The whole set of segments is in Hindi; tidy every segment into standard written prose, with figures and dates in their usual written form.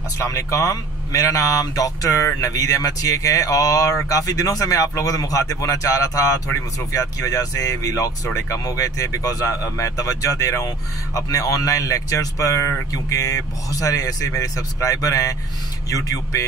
अस्सलाम वालेकुम। मेरा नाम डॉक्टर नवीद अहमद शेख है और काफ़ी दिनों से मैं आप लोगों से मुखातिब होना चाह रहा था। थोड़ी मसरूफियात की वजह से वीलॉग्स थोड़े कम हो गए थे बिकॉज मैं तवज्जो दे रहा हूँ अपने ऑनलाइन लेक्चर्स पर, क्योंकि बहुत सारे ऐसे मेरे सब्सक्राइबर हैं यूट्यूब पे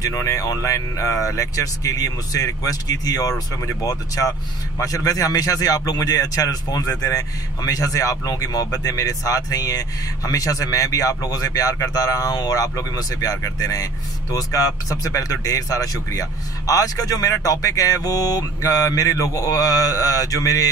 जिन्होंने ऑनलाइन लेक्चर्स के लिए मुझसे रिक्वेस्ट की थी और उस पर मुझे बहुत अच्छा माशाल्लाह, वैसे हमेशा से आप लोग मुझे अच्छा रिस्पॉन्स देते रहे, हमेशा से आप लोगों की मोहब्बतें मेरे साथ रही हैं, हमेशा से मैं भी आप लोगों से प्यार करता रहा हूँ और आप लोग भी मुझसे प्यार करते रहे, तो उसका सबसे पहले तो ढेर सारा शुक्रिया। आज का जो मेरा टॉपिक है वो मेरे लोगों जो मेरे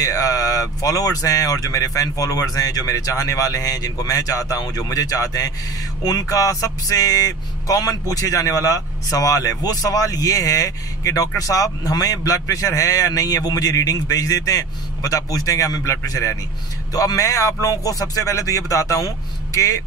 फॉलोअर्स हैं और जो मेरे फैन फॉलोअर्स हैं, जो मेरे चाहने वाले हैं, जिनको मैं चाहता हूँ, जो मुझे चाहते हैं, उनका सबसे कॉमन पूछे जाने वाला सवाल है। वो सवाल ये है कि डॉक्टर साहब हमें ब्लड प्रेशर है या नहीं है। वो मुझे रीडिंग्स भेज देते हैं, बता पूछते हैं कि हमें ब्लड प्रेशर है या नहीं। तो अब मैं आप लोगों को सबसे पहले तो ये बताता हूं कि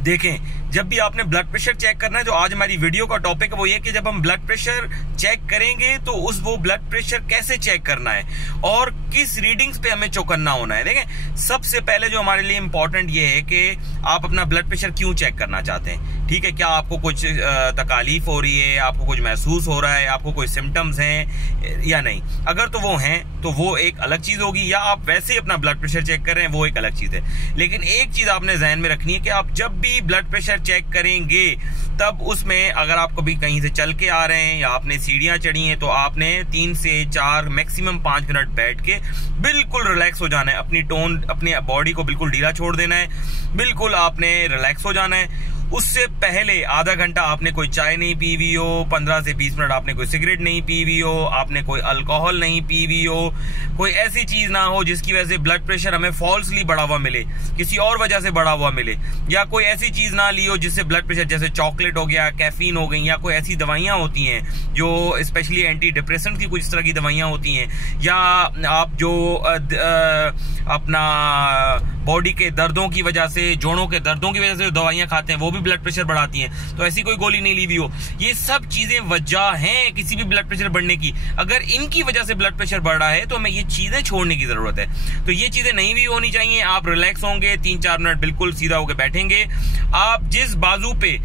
देखें, जब भी आपने ब्लड प्रेशर चेक करना है, जो आज हमारी वीडियो का टॉपिक है वो ये कि जब हम ब्लड प्रेशर चेक करेंगे तो वो ब्लड प्रेशर कैसे चेक करना है और किस रीडिंग्स पे हमें चौकन्ना होना है। देखें, सबसे पहले जो हमारे लिए इंपॉर्टेंट ये है कि आप अपना ब्लड प्रेशर क्यों चेक करना चाहते हैं। ठीक है, क्या आपको कुछ तकालीफ हो रही है, आपको कुछ महसूस हो रहा है, आपको कोई सिम्टम्स हैं या नहीं। अगर तो वो हैं तो वो एक अलग चीज होगी, या आप वैसे ही अपना ब्लड प्रेशर चेक कर रहे हैं वो एक अलग चीज है। लेकिन एक चीज आपने ध्यान में रखनी है कि आप जब भी ब्लड प्रेशर चेक करेंगे तब उसमें अगर आप कभी कहीं से चल के आ रहे हैं या आपने सीढ़ियां चढ़ी हैं तो आपने 3 से 4 मैक्सिमम 5 मिनट बैठ के बिल्कुल रिलैक्स हो जाना है। अपनी बॉडी को बिल्कुल ढीला छोड़ देना है, बिल्कुल आपने रिलैक्स हो जाना है। उससे पहले आधा घंटा आपने कोई चाय नहीं पी हुई हो, 15 से 20 मिनट आपने कोई सिगरेट नहीं पी हुई हो, आपने कोई अल्कोहल नहीं पी हुई हो, कोई ऐसी चीज ना हो जिसकी वजह से ब्लड प्रेशर हमें फॉल्सली बढ़ा हुआ मिले, किसी और वजह से बढ़ा हुआ मिले, या कोई ऐसी चीज ना ली हो जिससे ब्लड प्रेशर, जैसे चॉकलेट हो गया, कैफीन हो गई, या कोई ऐसी दवाइयां होती हैं जो स्पेशली एंटी डिप्रेसेंट की कुछ इस तरह की दवाइयां होती हैं, या आप जो अपना बॉडी के दर्दों की वजह से, जोड़ों के दर्दों की वजह से दवाइयां खाते हैं वो भी ब्लड प्रेशर बढ़ाती हैं। तो ऐसी कोई गोली नहीं ली हुई हो। ये सब चीजें वजह हैं किसी भी ब्लड प्रेशर बढ़ने की। अगर इनकी वजह से ब्लड प्रेशर बढ़ रहा है तो हमें ये चीजें छोड़ने की जरूरत है। तो ये चीजें नहीं भी होनी चाहिए। आप रिलैक्स होंगे, 3-4 मिनट बिल्कुल सीधा होकर बैठेंगे। आप जिस बाजू पे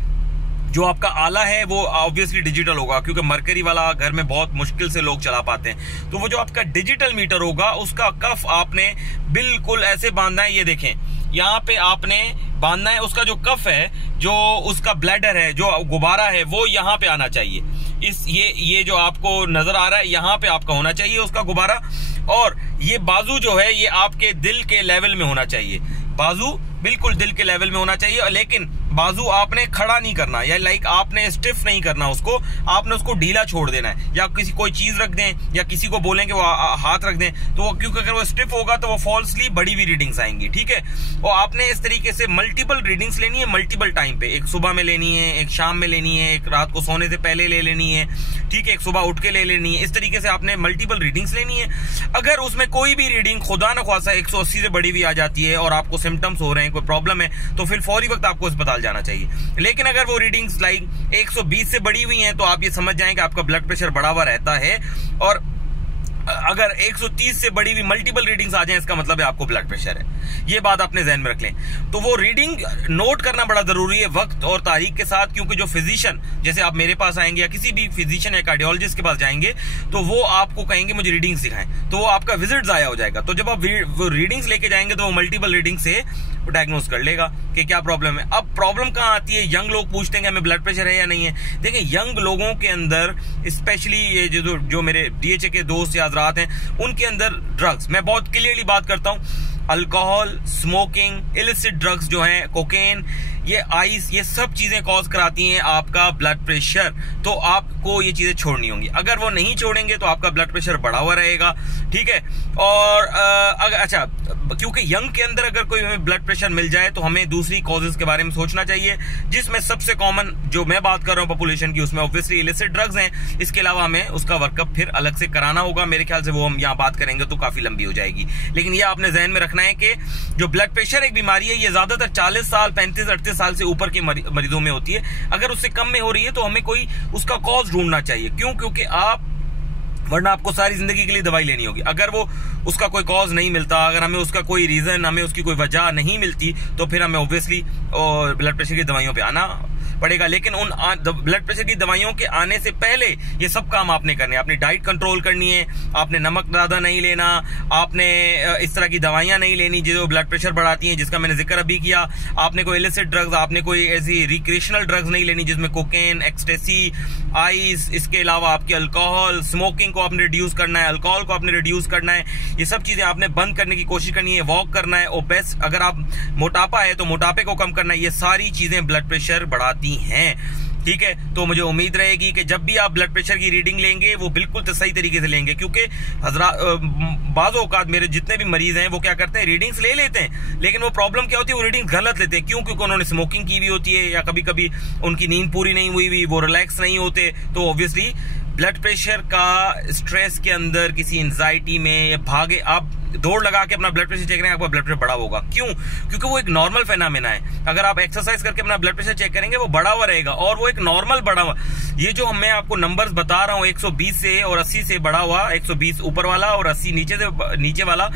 जो आपका आला है वो ऑब्वियसली डिजिटल होगा, क्योंकि मरकरी वाला घर में बहुत मुश्किल से लोग चला पाते हैं। तो वो जो आपका डिजिटल मीटर होगा उसका कफ आपने बिल्कुल ऐसे बांधना है। ये देखें, यहाँ पे आपने बांधना है। उसका जो कफ है, जो उसका ब्लैडर है, जो गुब्बारा है, वो यहाँ पे आना चाहिए। ये जो आपको नजर आ रहा है यहाँ पे आपका होना चाहिए उसका गुब्बारा। और ये बाजू जो है ये आपके दिल के लेवल में होना चाहिए। बाजू बिल्कुल दिल के लेवल में होना चाहिए, लेकिन बाजू आपने खड़ा नहीं करना, या लाइक आपने स्टिफ नहीं करना उसको, आपने उसको ढीला छोड़ देना है। या किसी कोई चीज रख दें या किसी को बोलें कि वो हाथ रख दें, तो वो, क्योंकि अगर वो स्टिफ होगा तो वो फॉल्सली बड़ी हुई रीडिंग्स आएंगी। ठीक है, और आपने इस तरीके से मल्टीपल रीडिंग्स लेनी है, मल्टीपल टाइम पे। एक सुबह में लेनी है, एक शाम में लेनी है, एक रात को सोने से पहले ले लेनी है, ठीक है, एक सुबह उठ के ले लेनी है। इस तरीके से आपने मल्टीपल रीडिंग्स लेनी है। अगर उसमें कोई भी रीडिंग खुदा न ख्वासा 180 से बड़ी हुई आ जाती है और आपको सिम्टम्स हो रहे हैं, कोई प्रॉब्लम है, तो फिर फौरी वक्त आपको अस्पताल जाना चाहिए। लेकिन अगर वो रीडिंग्स लाइक 120 से बड़ी हुई हैं तो आप ये समझ जाएं कि आपका ब्लड प्रेशर बढ़ा हुआ रहता है। और अगर 130 से बड़ी हुई मल्टीपल रीडिंग्स आ जाएं इसका मतलब है आपको ब्लड प्रेशर है। ये बात अपने ज़हन में रख लें। तो वो रीडिंग नोट करना बड़ा जरूरी है वक्त और तारीख के साथ, क्योंकि जो फिजिशियन, जैसे आप मेरे पास आएंगे या किसी भी फिजिशियन या कार्डियोलॉजिस्ट के पास जाएंगे तो वो आपको कहेंगे मुझे रीडिंग्स दिखाएं, तो वो आपका विजिट जाया हो जाएगा। तो जब आप वो रीडिंग्स लेके जाएंगे तो वो मल्टीपल रीडिंग से डायग्नोज कर लेगा कि क्या प्रॉब्लम है। अब प्रॉब्लम कहाँ आती है? यंग लोग पूछते हैं कि हमें ब्लड प्रेशर है या नहीं है। देखिए, यंग लोगों के अंदर स्पेशली ये जो मेरे डीएचए के दोस्त या हज़रात हैं उनके अंदर ड्रग्स, मैं बहुत क्लियरली बात करता हूँ, अल्कोहल, स्मोकिंग, इलिसिट ड्रग्स जो हैं, कोकेन, ये आइस, ये सब चीजें कॉज कराती हैं आपका ब्लड प्रेशर। तो आपको ये चीजें छोड़नी होंगी। अगर वो नहीं छोड़ेंगे तो आपका ब्लड प्रेशर बढ़ा हुआ रहेगा। ठीक है, और अच्छा, क्योंकि यंग के अंदर अगर कोई हमें ब्लड प्रेशर मिल जाए तो हमें दूसरी कॉजेज के बारे में सोचना चाहिए, जिसमें सबसे कॉमन जो मैं बात कर रहा हूँ पॉपुलेशन की, उसमें ऑब्वियसली इलिसिट ड्रग्स हैं। इसके अलावा हमें उसका वर्कअप फिर अलग से कराना होगा। मेरे ख्याल से वो हम यहाँ बात करेंगे तो काफी लंबी हो जाएगी। लेकिन ये आपने जहन में रखना है कि जो ब्लड प्रेशर एक बीमारी है ये ज्यादातर 40 साल, 35-38 साल से ऊपर के मरीजों में होती है। अगर उससे कम में हो रही है तो हमें कोई उसका कॉज ढूंढना चाहिए। क्यों? क्योंकि वरना आपको सारी जिंदगी के लिए दवाई लेनी होगी। अगर वो उसका कोई कॉज नहीं मिलता, अगर हमें उसका कोई रीजन, हमें उसकी कोई वजह नहीं मिलती, तो फिर हमें ऑब्वियसली ब्लड प्रेशर की दवाइयों पे आना पड़ेगा, लेकिन उन ब्लड प्रेशर की दवाइयों के आने से पहले ये सब काम आपने करने हैं। अपनी डाइट कंट्रोल करनी है, आपने नमक ज़्यादा नहीं लेना, आपने इस तरह की दवाइयां नहीं लेनी जो ब्लड प्रेशर बढ़ाती हैं, जिसका मैंने जिक्र अभी किया। आपने कोई इलिसिट ड्रग्स, आपने कोई ऐसी रिक्रिएशनल ड्रग्स नहीं लेनी जिसमें कोकेन, एक्सटेसी, आइस, इसके अलावा आपके अल्कोहल, स्मोकिंग को आपने रिड्यूस करना है, अल्कोहल को आपने रिड्यूस करना है। ये सब चीजें आपने बंद करने की कोशिश करनी है। वॉक करना है, और बेस्ट अगर आप मोटापा है तो मोटापे को कम करना है। ये सारी चीजें ब्लड प्रेशर बढ़ाती हैं, ठीक है। तो मुझे उम्मीद रहेगी कि जब भी आप ब्लड प्रेशर की रीडिंग लेंगे वो बिल्कुल तो सही तरीके से लेंगे, क्योंकि बाज़ औक़ात मेरे जितने भी मरीज हैं वो क्या करते हैं, रीडिंग्स ले लेते हैं, लेकिन वो प्रॉब्लम क्या होती है, वो रीडिंग्स गलत लेते हैं। क्यों? क्योंकि उन्होंने स्मोकिंग की हुई होती है, या कभी कभी उनकी नींद पूरी नहीं हुई, वो रिलैक्स नहीं होते। तो ऑब्वियसली ब्लड प्रेशर का स्ट्रेस के अंदर, किसी एंजाइटी में भागे, आप दौड़ लगा के अपना ब्लड प्रेशर चेक करेंगे, आपका ब्लड प्रेशर बढ़ा होगा। क्यों? क्योंकि वो एक नॉर्मल फेनामिना है। अगर आप एक्सरसाइज करके अपना ब्लड प्रेशर चेक करेंगे वो बढ़ा हुआ रहेगा, और वो एक नॉर्मल बढ़ा हुआ। ये जो मैं आपको नंबर्स बता रहा हूँ 120 से और 80 से बढ़ा हुआ, 120 ऊपर वाला और 80 नीचे वाला,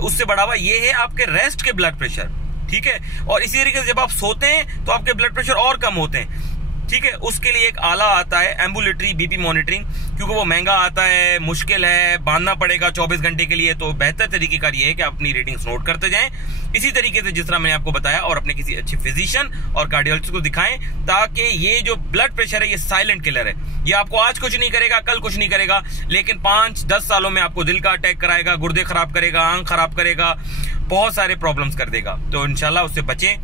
उससे बढ़ा हुआ, ये है आपके रेस्ट के ब्लड प्रेशर, ठीक है। और इसी तरीके से जब आप सोते हैं तो आपके ब्लड प्रेशर और कम होते हैं, ठीक है। उसके लिए एक आला आता है एम्बुलेटरी बीपी मॉनिटरिंग, क्योंकि वो महंगा आता है, मुश्किल है, बांधना पड़ेगा 24 घंटे के लिए। तो बेहतर तरीकेकार ये है कि आप अपनी रीडिंग्स नोट करते जाएं इसी तरीके से जिस तरह मैंने आपको बताया, और अपने किसी अच्छे फिजिशियन और कार्डियोलॉजिस्ट को दिखाएं, ताकि ये जो ब्लड प्रेशर है ये साइलेंट किलर है। ये आपको आज कुछ नहीं करेगा, कल कुछ नहीं करेगा, लेकिन 5-10 सालों में आपको दिल का अटैक कराएगा, गुर्दे खराब करेगा, आंख खराब करेगा, बहुत सारे प्रॉब्लम्स कर देगा। तो इंशाल्लाह उससे बचें,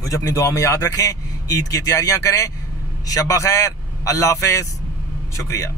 मुझे अपनी दुआ में याद रखें। ईद की तैयारियां करें। शब खैर, अल्लाह हाफिज, शुक्रिया।